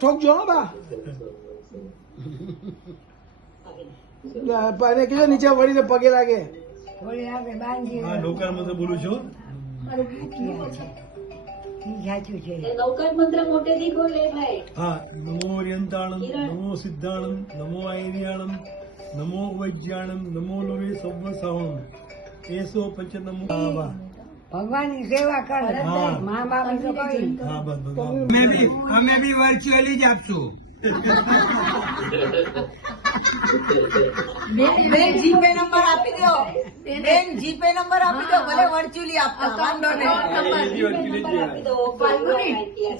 ઠોકજો હો બા. અને કીધો નીચે વળીને પગે લાગે. હા નૌકાર મંત્ર બોલું છું. નૌકાર મંત્ર મોટેથી બોલે ભાઈ. હા નમો યંતાણમ નમો સિદ્ધાણમ નમો આઈર્યાણમ નમો વૈજ્યાણમ નમો લોરે સવ્વ સાવણમ એસો પંચ નમો. હા વાહ. ભગવાનની સેવા કર. હા. મા બાપ તો કઈ હા બસ બસ અમે બી વર્ચ્યુઅલી જ આપશું. બેન જીપે નંબર આપી દો. બેન જીપે નંબર આપી દો. ભલે વર્ચ્યુઅલી આપતા વાંધો નહીં.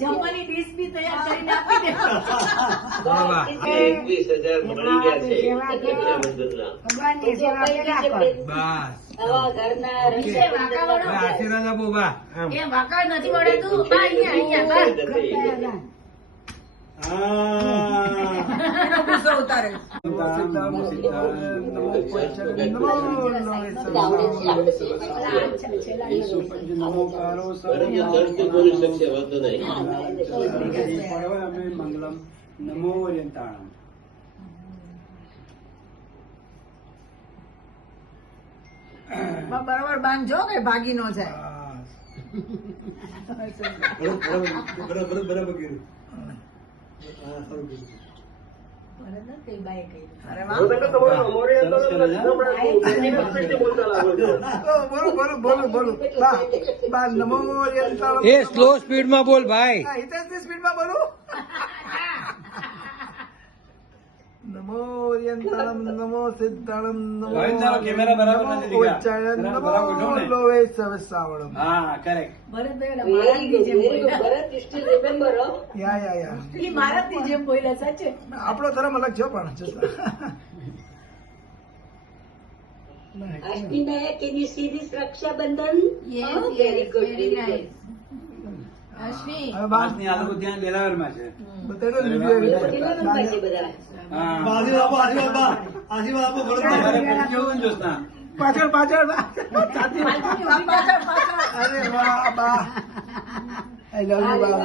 જમવાની ડીશ બી તૈયાર કરીને આપી દે. 21,000 મળી ગયા છે રક્ષાબંધનના. ભગવાનની સેવા કર્યા કર. બસ નવા ઘરના આશીર્વાદ આપો બા. એ વાંકા નથી વળતું. બા અહીંયા બા. એનો ગુસ્સો ઉતારે. તરત બોલી શકશે વાંધો નહીં. મંગલમ નમો ઓરિયંતાણમ. બરાબર બાંધજો કે ભાગી ન જાય. બરાબર બરાબર કીધું. હા સારું કીધું. અરે વાહ. બોલો બોલો બા. બા નમો ઓરિયંતાણમ. એ સ્લો સ્પીડમાં બોલ ભાઈ. હિતેશની સ્પીડમાં બોલું. નમો ઓરિયંતાણમ નમો સિદ્ધાણમ નમો વૈજ્યાણમ નમો લોવે સવસાવણમ. હા કરેક્ટ. ભરત સ્ટીલ રિમેમ્બર હો. યા પેલી મારાથી જેમ બોલ્યા સાચે. આપણો ધર્મ અલગ છે પણ Ashtami can you see this Rakshabandhan? Very good very good. Ashwin હવે બા ની આ લોકો ત્યાં દેલાવરમાં છે. બતાડો રિવ્યુ કેટલા નંબર છે બધા? હા આશીર્વાદ આપો ભરતભાઈ. કેવું જોશના પાછળ પાછળ બા. પાછળ પાછળ. અરે વાહ બા. આઈ લવ યુ બા.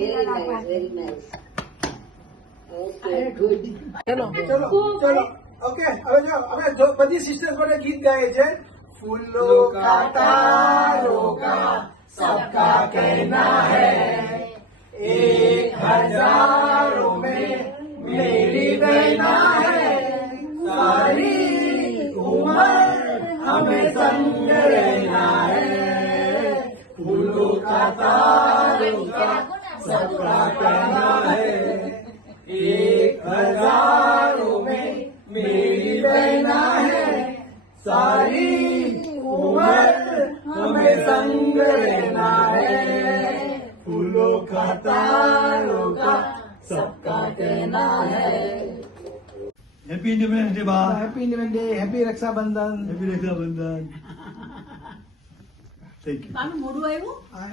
Very nice very nice. Okay good. ચલો ચલો ઓકે. હવે જો અમે બધી સિસ્ટર્સ માટે ગીત ગાઈએ છે. ફૂલો કા તારો કા सबका कहना है 1000 में मेरी बहना है सारी उम्र हमें संग रहना है फूलों का तारों का सबका कहना है 1000 में मेरी बहना है सारी उम्र हमें संग रहना है फूलों का तारों का सबका कहना है. હેપી ઇન્ડિપેન્ડન્સ ડે બા. Happy independence day. Happy Rakshabandhan. Happy Rakshabandhan. Thank you. આનું મોઢું આવ્યું. આ